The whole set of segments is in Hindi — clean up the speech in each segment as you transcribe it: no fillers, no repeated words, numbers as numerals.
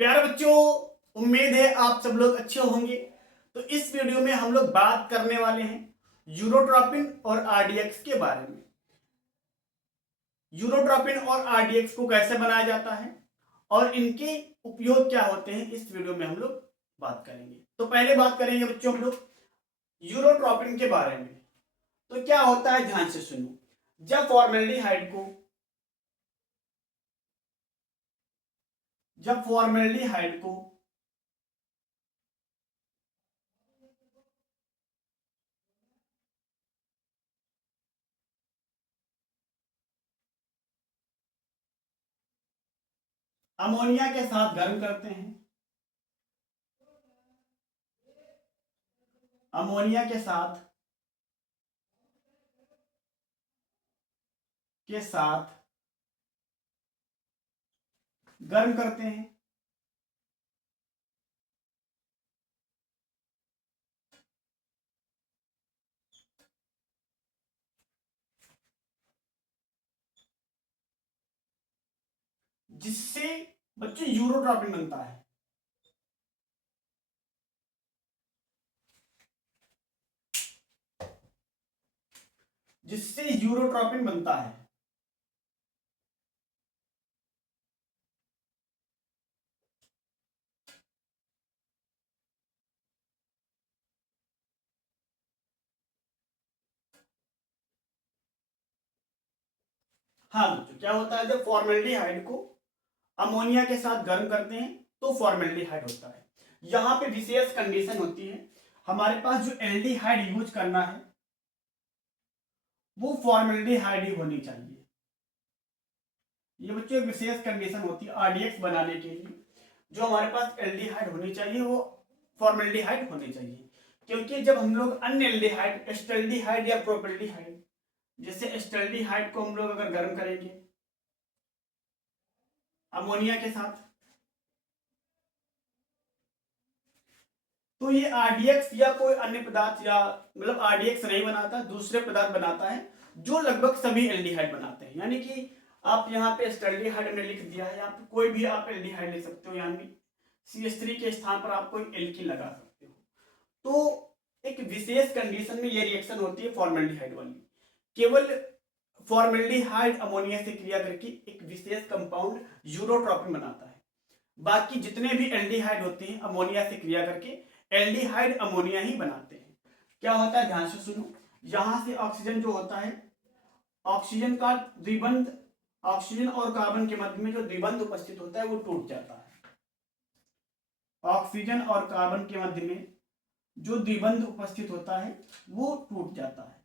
प्यारे बच्चों, उम्मीद है आप सब लोग अच्छे होंगे। तो इस वीडियो में हम लोग बात करने वाले हैं यूरोट्रोपिन और आरडीएक्स के बारे में। यूरोट्रोपिन और आरडीएक्स को कैसे बनाया जाता है और इनके उपयोग क्या होते हैं, इस वीडियो में हम लोग बात करेंगे। तो पहले बात करेंगे बच्चों हम लोग यूरोट्रोपिन के बारे में। तो क्या होता है, ध्यान से सुनो। जब फॉर्मेल्डिहाइड को अमोनिया के साथ गर्म करते हैं, अमोनिया के साथ गर्म करते हैं, जिससे बच्चे यूरोट्रोपिन बनता है। जिससे यूरोट्रोपिन बनता है। हाँ बच्चों, क्या होता है, जब फॉर्मेल्डिहाइड को अमोनिया के साथ गर्म करते हैं तो फॉर्मेल्डिहाइड होता है। यहां पे विशेष कंडीशन होती है, हमारे पास जो एल्डिहाइड यूज करना है वो फॉर्मेल्डिहाइड ही होनी चाहिए। ये बच्चों एक विशेष कंडीशन होती है आरडीएक्स बनाने के लिए। जो हमारे पास एल्डिहाइड होनी चाहिए वो फॉर्मेल्डिहाइड होनी चाहिए। क्योंकि जब हम लोग अन्य एल्डिहाइड, एस्टल्डिहाइड या प्रोपेल्डिहाइड, जैसे एस्टल्डिहाइड को हम लोग अगर गर्म करेंगे अमोनिया के साथ, तो ये आरडीएक्स या कोई अन्य पदार्थ, या मतलब आरडीएक्स नहीं बनाता, दूसरे पदार्थ बनाता है जो लगभग सभी एल्डिहाइड बनाते हैं। यानी कि आप यहाँ पे एस्टल्डिहाइड ने लिख दिया है, यहाँ पे कोई भी आप एल्डिहाइड लिख सकते हो, यानी CH3 के स्थान पर आप कोई एल्कीन लगा सकते हो। तो एक विशेष कंडीशन में ये रिएक्शन होती है फॉर्मेल्डिहाइड वाली। केवल फॉर्मेल्डिहाइड अमोनिया से क्रिया करके एक विशेष कंपाउंड यूरोट्रोपिन बनाता है। बाकी जितने भी एल्डिहाइड होते हैं अमोनिया से क्रिया करके एल्डिहाइड अमोनिया ही बनाते हैं। क्या होता है, ध्यान से सुनो। यहां से ऑक्सीजन जो होता है, ऑक्सीजन का द्विबंध, ऑक्सीजन और कार्बन के मध्य में जो द्विबंध उपस्थित होता है वो टूट जाता है। ऑक्सीजन और कार्बन के मध्य में जो द्विबंध उपस्थित होता है वो टूट जाता है,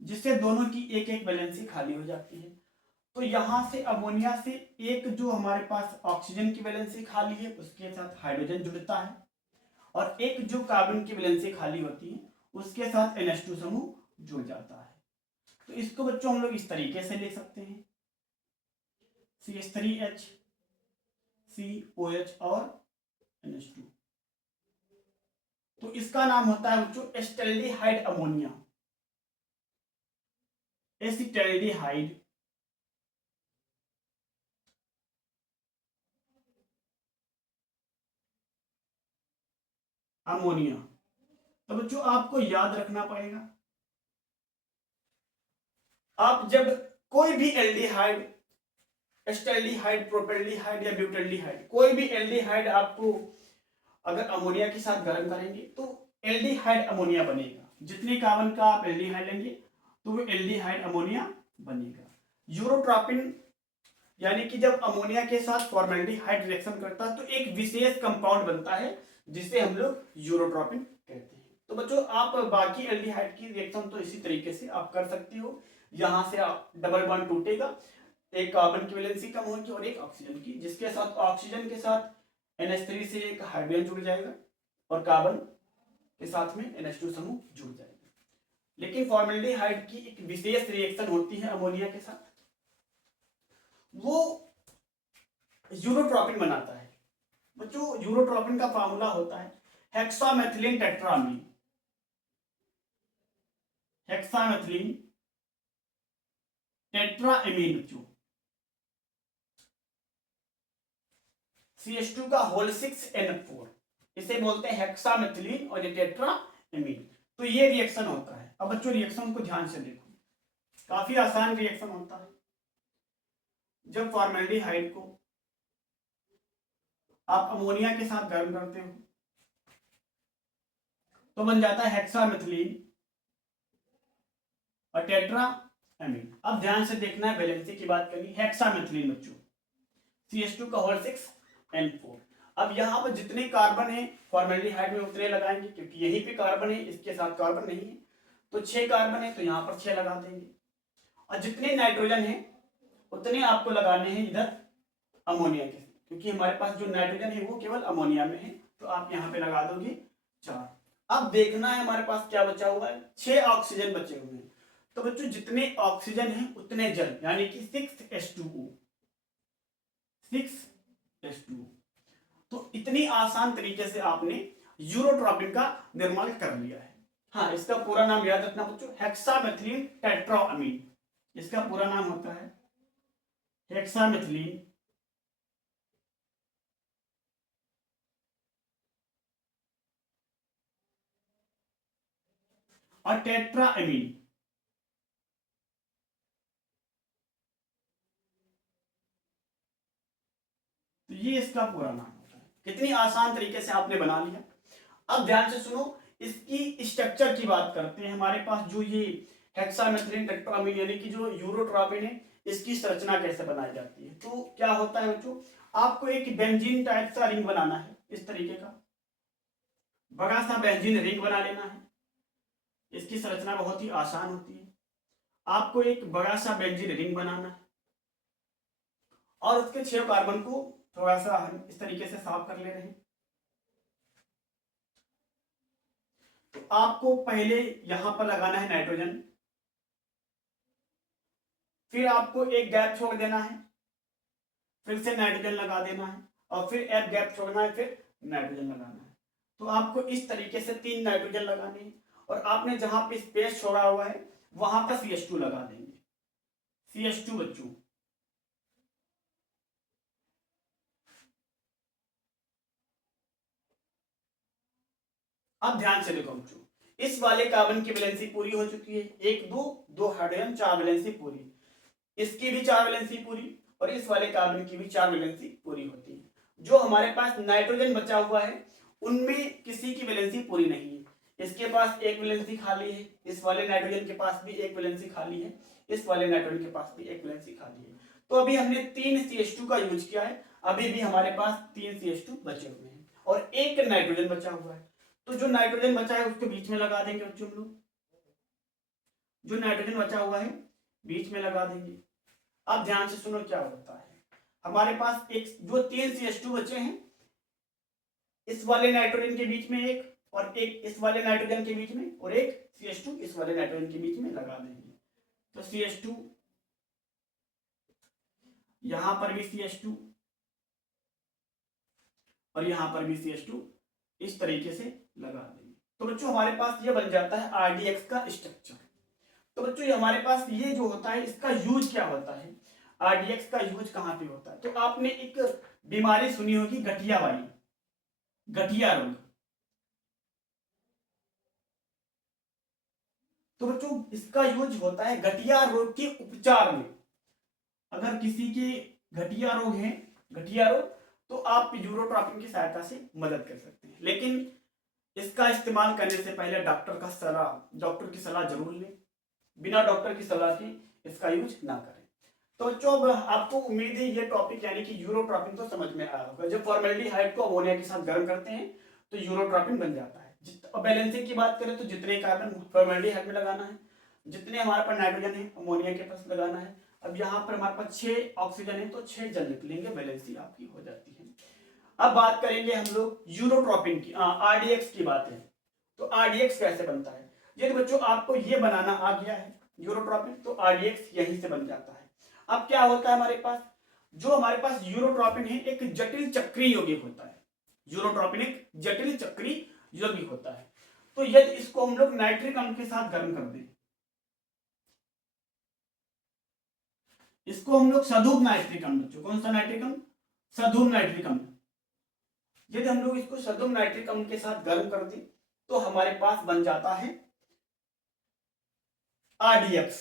जिससे दोनों की एक एक वैलेंसी खाली हो जाती है। तो यहां से अमोनिया से एक जो हमारे पास ऑक्सीजन की वैलेंसी खाली है उसके साथ हाइड्रोजन जुड़ता है, और एक जो कार्बन की वैलेंसी खाली होती है उसके साथ NH2 समूह जुड़ जाता है। तो इसको बच्चों हम लोग इस तरीके से ले सकते हैं, CH3H, COH और NH2। तो इसका नाम होता है बच्चों एस्टल्डिहाइड अमोनिया, एसिटल्डिहाइड अमोनिया। तो बच्चों आपको याद रखना पड़ेगा, आप जब कोई भी एल्डिहाइड, एस्टल्डिहाइड, प्रोपेल्डिहाइड या ब्यूटेल्डिहाइड, कोई भी एल्डिहाइड आपको अगर अमोनिया के साथ गर्म करेंगे तो एल्डिहाइड अमोनिया बनेगा। जितने कार्बन का आप एल्डिहाइड लेंगे तो वो एल्डिहाइड अमोनिया बनेगा। यूरोट्रोपिन यानी कि जब अमोनिया के साथ फॉर्मेल्डिहाइड रिएक्शन करता है तो एक विशेष कंपाउंड बनता है जिसे हम लोग यूरोट्रोपिन कहते हैं। तो बच्चों आप बाकी एल्डिहाइड की रिएक्शन तो इसी तरीके से आप कर सकते हो। यहां से आप डबल बॉन्ड टूटेगा, एक कार्बन की वैलेंसी कम होगी और एक ऑक्सीजन की, जिसके साथ ऑक्सीजन के साथ NH3 से एक हाइड्रोजन जुड़ जाएगा और कार्बन के साथ में NH2 समूह जुड़ जाएगा। लेकिन फॉर्मेल्डिहाइड की एक विशेष रिएक्शन होती है अमोनिया के साथ, वो यूरोट्रोपिन बनाता है। बच्चों यूरोट्रोपिन का फार्मूला होता है हेक्सामेथिलीन टेट्रामीन, हेक्सामेथिलीन टेट्राएमीन। बच्चों CH2 का होल 6N4, इसे बोलते हैं हेक्सामेथिलीन और ये टेट्राएमीन। तो ये रिएक्शन होता है। अब बच्चों रिएक्शन को ध्यान से देखो, काफी आसान रिएक्शन होता है। जब फॉर्मेल्डिहाइड को आप अमोनिया के साथ गर्म करते हो तो बन जाता है हेक्सामेथिलीन और टेट्राएमीन। अब ध्यान से देखना है, वैलेंसी की बात करी, हेक्सामेथिलीन बच्चों CH2 का होल 6N4। अब यहाँ पर जितने कार्बन है फॉर्मेल्डिहाइड में उतने लगाएंगे, क्योंकि यहीं पे कार्बन है, इसके साथ कार्बन नहीं है, तो 6 कार्बन है तो यहाँ पर 6 लगा देंगे। और जितने नाइट्रोजन है उतने आपको लगाने हैं इधर अमोनिया के, क्योंकि हमारे पास जो नाइट्रोजन है वो केवल अमोनिया में है, तो आप यहाँ पे लगा दोगे 4। अब देखना है हमारे पास क्या बचा हुआ है, 6 ऑक्सीजन बचे हुए हैं। तो बच्चों जितने ऑक्सीजन है उतने जल, यानी कि 6H2O। तो इतनी आसान तरीके से आपने यूरोट्रॉपिन का निर्माण कर लिया है। हाँ, इसका पूरा नाम याद रखना बच्चों, हेक्सामेथिलीन टेट्राएमीन। इसका पूरा नाम होता है हेक्सामेथिलीन और टेट्राएमीन। तो ये इसका पूरा नाम होता है। कितनी आसान तरीके से आपने बना लिया। अब ध्यान से सुनो, इसकी स्ट्रक्चर की बात करते हैं। हमारे पास जो ये हेक्सामेथिलीन टेट्राएमीन यानी कि जो यूरोट्रॉपिन है, इसकी संरचना कैसे बनाई जाती है। तो क्या होता है बच्चों, आपको एक बेंजीन टाइप सा रिंग बनाना है, इस तरीके का बड़ा सा बेंजीन रिंग बना लेना है। इसकी संरचना बहुत ही आसान होती है। आपको एक बड़ा सा बेंजीन रिंग बनाना है और उसके 6 कार्बन को थोड़ा सा हम इस तरीके से साफ कर ले रहे हैं। तो आपको पहले यहां पर लगाना है नाइट्रोजन, फिर आपको एक गैप छोड़ देना है, फिर से नाइट्रोजन लगा देना है, और फिर एक गैप छोड़ना है, फिर नाइट्रोजन लगाना है। तो आपको इस तरीके से 3 नाइट्रोजन लगाने हैं, और आपने जहां पे स्पेस छोड़ा हुआ है वहां पर CH2 लगा देंगे। CH2 बच्चों, अब ध्यान से देखो बच्चों, इस वाले कार्बन की वैलेंसी पूरी हो चुकी है, 1 2 2 हाइड्रोजन, 4 वैलेंसी पूरी। इसकी भी 4 वैलेंसी पूरी, और इस वाले कार्बन की भी 4 वैलेंसी पूरी होती है। जो हमारे पास नाइट्रोजन बचा हुआ है उनमें किसी की वैलेंसी पूरी नहीं है। इसके पास एक वैलेंसी खाली है, इस वाले नाइट्रोजन के पास भी एक वैलेंसी खाली है, इस वाले नाइट्रोजन के पास भी एक वैलेंसी खाली है। तो अभी हमने 3 CH2 का यूज किया है, अभी भी हमारे पास 3 CH2 बचे हुए हैं और एक नाइट्रोजन बचा हुआ है। तो जो नाइट्रोजन बचा है उसके बीच में लगा देंगे बच्चों हम लोग, जो नाइट्रोजन बचा हुआ है बीच में लगा देंगे। अब ध्यान से सुनो क्या होता है, हमारे पास एक जो 3 CH2 बचे हैं, इस वाले नाइट्रोजन के बीच में एक, और एक इस वाले नाइट्रोजन के बीच में, और एक CH2 इस वाले नाइट्रोजन के बीच में लगा देंगे। तो CH2, यहां पर भी CH2 और यहां पर भी CH2, इस तरीके से लगा देंगे। तो बच्चों हमारे पास ये बन जाता है RDX का स्ट्रक्चर। तो बच्चों ये हमारे पास ये जो होता है इसका यूज क्या होता है, RDX का यूज कहां पे होता है। तो आपने एक बीमारी सुनी होगी गठिया वाली, गठिया रोग। तो बच्चों इसका यूज होता है गठिया रोग के उपचार में। अगर किसी के गठिया रोग है, गठिया रोग, तो आप यूरोट्रॉपिन की सहायता से मदद कर सकते हैं। लेकिन इसका इस्तेमाल करने से पहले डॉक्टर की सलाह जरूर लें। बिना डॉक्टर की सलाह के इसका यूज ना करें। तो बच्चों अब आपको उम्मीद है ये टॉपिक यानी कि यूरोट्रॉपिन तो समझ में आया होगा। जब फॉर्मेल्डिहाइड को अमोनिया के साथ गर्म करते हैं तो यूरोट्रॉपिन बन जाता है। अब बैलेंसिंग की बात करें तो जितने कार्बन फॉर्मेल्डिहाइड में लगाना है, जितने हमारे पास नाइट्रोजन है अमोनिया के पास लगाना है। अब यहाँ पर हमारे पास 6 ऑक्सीजन है तो 6 जल निकलेंगे, बैलेंसी आपकी हो जाती है। अब बात करेंगे हम लोग यूरोट्रॉपिन की, RDX की बात है। तो RDX कैसे बनता है, यदि बच्चों आपको ये बनाना आ गया है यूरोट्रॉपिन, तो RDX यहीं से बन जाता है। अब क्या होता है हमारे पास, जो हमारे पास यूरोट्रॉपिन है एक जटिल चक्रीय यौगिक होता है। यूरोट्रॉपिन एक जटिल चक्रीय यौगिक होता है। तो यदि इसको हम लोग नाइट्रिक अम्ल के साथ गर्म कर दें, इसको हम लोग सधुप नाइट्रिक अम्ल, कौन सा नाइट्रिक अम्ल, सधुप नाइट्रिक अम्ल, यदि हम लोग इसको सोडियम नाइट्रिक अम्ल के साथ गर्म कर दें तो हमारे पास बन जाता है RDX।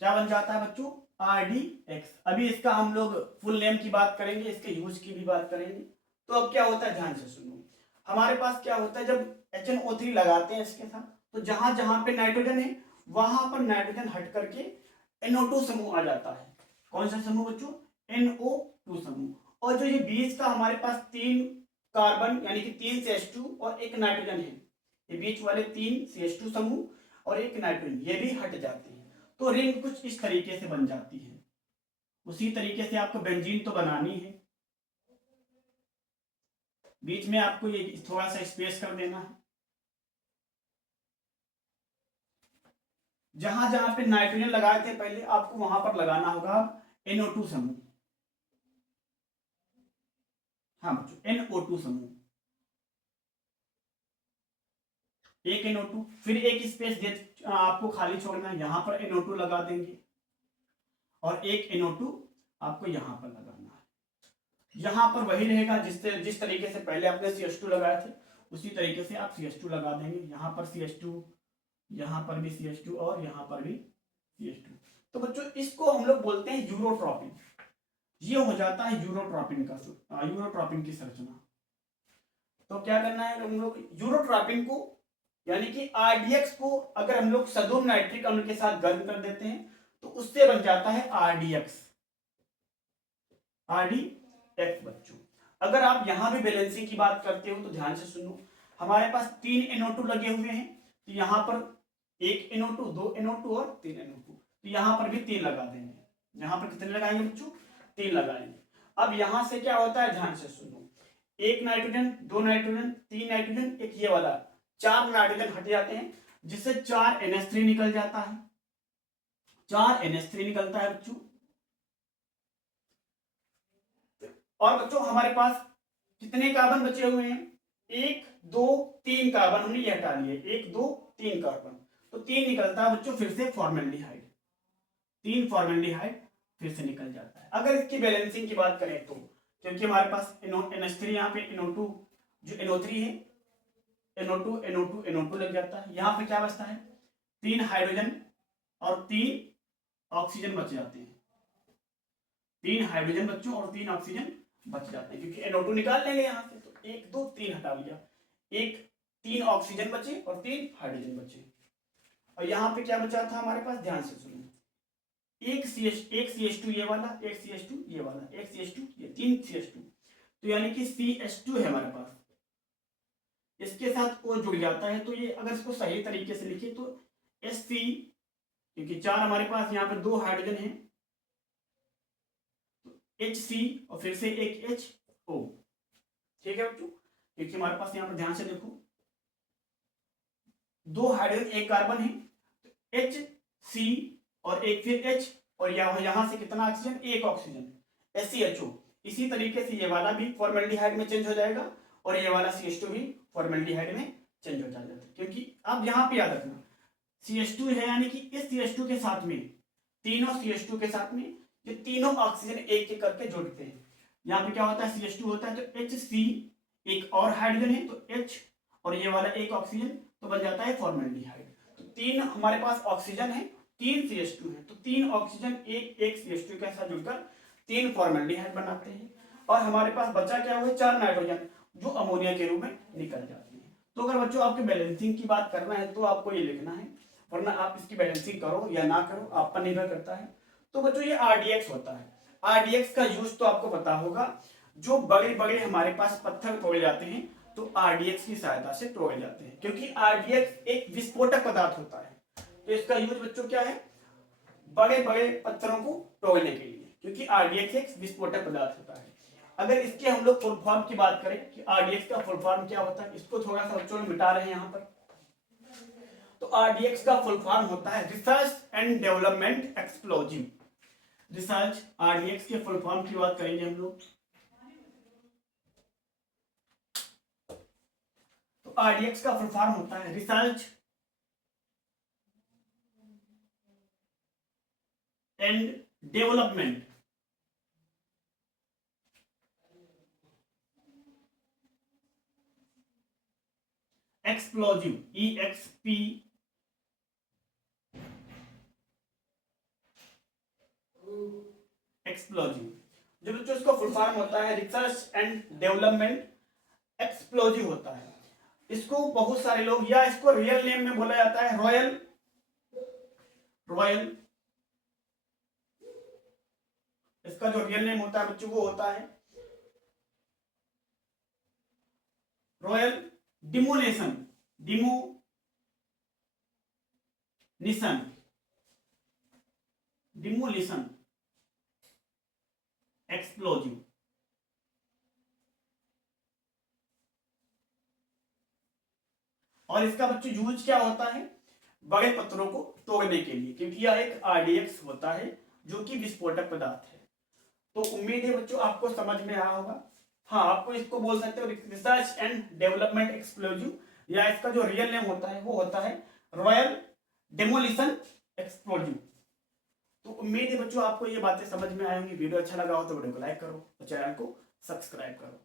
क्या बन जाता है बच्चों? RDX। अभी इसका हम लोग फुल नेम की बात करेंगे, इसके यूज की भी बात करेंगे। तो अब क्या होता है, ध्यान से सुनो। हमारे पास क्या होता है, जब HNO3 लगाते हैं इसके साथ, तो जहां जहां पे नाइट्रोजन है वहां पर नाइट्रोजन हट करके NO2 समूह आ जाता है। कौन सा समूह बच्चों? NO2 समूह। और जो ये बीच का हमारे पास 3 कार्बन यानी कि 3 CH2 और एक नाइट्रोजन है, ये बीच वाले 3 CH2 समूह और एक नाइट्रोजन, ये भी हट जाते हैं। तो रिंग कुछ इस तरीके से बन जाती है। उसी तरीके से आपको बेंजीन तो बनानी है, बीच में आपको ये थोड़ा सा स्पेस कर देना है। जहां जहां पे नाइट्रोजन लगाए थे पहले, आपको वहां पर लगाना होगा NO2 समूह। हाँ बच्चों, NO2 समूह, एक NO2, फिर एक स्पेस दे आपको खाली छोड़ना है, यहां पर NO2 लगा देंगे और एक NO2 आपको यहां पर लगाना है। यहां पर वही रहेगा जिस तरीके से पहले आपने CH2 लगाए थे, उसी तरीके से आप CH2 लगा देंगे। यहां पर CH2, यहां पर भी CH2 और यहां पर भी CH2। तो बच्चों इसको हम लोग बोलते हैं यूरोट्रॉपिन। ये हो जाता है यूरोट्रॉपिन की संरचना। तो क्या करना है हम लोग, यूरोट्रॉपिन को यानी कि RDX को अगर हम लोग सोडियम नाइट्रिक अम्ल के साथ गर्म कर देते हैं तो उससे बन जाता है RDX। बच्चों अगर आप यहां भी बैलेंसिंग की बात करते हो तो ध्यान से सुनो। हमारे पास 3 NO2 लगे हुए हैं, तो यहां पर 1 NO2, 2 NO2 और 3 NO2, तो यहां पर भी 3 लगा देंगे। यहां पर कितने लगाएंगे बच्चों? 3 लगाएंगे। अब यहां से क्या होता है, ध्यान से सुनो। 1 नाइट्रोजन, 2 नाइट्रोजन, 3 नाइट्रोजन, एक ये वाला, 4 नाइट्रोजन हट जाते हैं, जिससे 4 NH3 निकल जाता है। 4 NH3 निकलता है बच्चों। और बच्चों हमारे पास कितने कार्बन बचे हुए हैं? 1 2 3 कार्बन हमने ये हटा लिए, 1 2 3 कार्बन, तो 3 निकलता है बच्चों फिर से फॉर्मेल्डिहाइड। 3 फॉर्मेल्डिहाइड फिर से निकल जाता है। अगर इसकी बैलेंसिंग की बात करें तो, क्योंकि हमारे पास NH3 यहाँ पे NO2 जो NO3 है, NO2 NO2 NO2 लग जाता है। यहाँ पे क्या बचता है? 3 हाइड्रोजन और 3 ऑक्सीजन बच जाते हैं। 3 हाइड्रोजन बच्चों और 3 ऑक्सीजन बच जाते हैं, क्योंकि NO2 निकाल लेंगे यहाँ से, तो 1 2 3 हटा लिया, 3 ऑक्सीजन बचे और 3 हाइड्रोजन बचे। और यहाँ पे क्या बचा था हमारे पास, ध्यान से सुनो। एक CH2 ये वाला, एक CH2 ये वाला, एक CH2 ये, 3 CH2, तो यानी कि CH2 है हमारे पास, इसके साथ O जुड़ जाता है। तो ये अगर इसको सही तरीके से लिखे तो Sc, क्योंकि 4 हमारे पास यहाँ पे 2 हाइड्रोजन है, तो Hc और फिर से एक HO। ठीक है बच्चों, क्योंकि हमारे पास यहाँ पर ध्यान से देखो 2 हाइड्रोजन 1 कार्बन है, तो Hc और एक फिर H, और यहां से कितना ऑक्सीजन? 1 oxygen, SCHO। इसी तरीके से ये वाला भी फॉर्मेल्डिहाइड में चेंज हो जाएगा और ये वाला CH2 भी फॉर्मेल्डिहाइड में चेंज हो जाता है। क्योंकि अब यहाँ पे याद रखना CH2 है, यानी कि इस CH2 के साथ में, तीनों CH2 के साथ में ये तीनों ऑक्सीजन एक एक करके जुड़ते हैं। यहाँ पे क्या होता है, CH2 होता है तो HC, एक और हाइड्रोजन है तो H, और ये वाला एक ऑक्सीजन, तो बन जाता है फॉर्मेल्डिहाइड। तो 3 हमारे पास ऑक्सीजन है, 3 CH2 है, तो 3 ऑक्सीजन एक CH2 के साथ जुड़कर 3 फॉर्मेल्डिहाइड बनाते हैं। और हमारे पास बचा क्या हुआ? 4 नाइट्रोजन, जो अमोनिया के रूप में निकल जाते हैं। तो अगर बच्चों आपके बैलेंसिंग की बात करना है तो आपको ये लिखना है, वरना आप इसकी बैलेंसिंग करो या ना करो आप पर निर्भर करता है। तो बच्चों ये RDX होता है। RDX का यूज तो आपको पता होगा, जो बड़े बड़े हमारे पास पत्थर तोड़े जाते हैं तो RDX की सहायता से तोड़े जाते हैं, क्योंकि RDX एक विस्फोटक पदार्थ होता है। तो इसका यूज बच्चों क्या है? बड़े बड़े पत्थरों को तोड़ने के लिए, क्योंकि RDX एक विस्फोटक पदार्थ होता है। अगर इसके हम लोग फुल फॉर्म की बात करें कि RDX का फुल फॉर्म क्या होता है, इसको थोड़ा सा बच्चों में मिटा रहे हैं यहाँ पर। तो RDX का फुल फॉर्म होता है research and development explosive. Research, RDX के फुल फॉर्म की बात करेंगे हम लोग, तो RDX का फुल फॉर्म होता है research and development explosive, EXP explosive. जो बच्चों इसका फुल फॉर्म होता है रिसर्च एंड डेवलपमेंट एक्सप्लोजिव होता है। इसको बहुत सारे लोग या इसको रियल नेम में बोला जाता है रॉयल इसका जो रियल नेम होता है बच्चों वो होता है रॉयल डिमोलेशन डिमोलिशन एक्सप्लोजिव। और इसका बच्चों यूज क्या होता है बड़े पत्थरों को तोड़ने के लिए, क्योंकि यह एक RDX होता है जो कि विस्फोटक पदार्थ है। तो उम्मीद है बच्चों आपको समझ में आया होगा। हाँ, आपको इसको बोल सकते हो रिसर्च एंड डेवलपमेंट एक्सप्लोजिव, या इसका जो रियल नेम होता है वो होता है रॉयल डेमोलिशन एक्सप्लोजिव। तो उम्मीद है बच्चों आपको ये बातें समझ में आई होंगी। वीडियो अच्छा लगा हो तो वीडियो को लाइक करो और चैनल को सब्सक्राइब करो।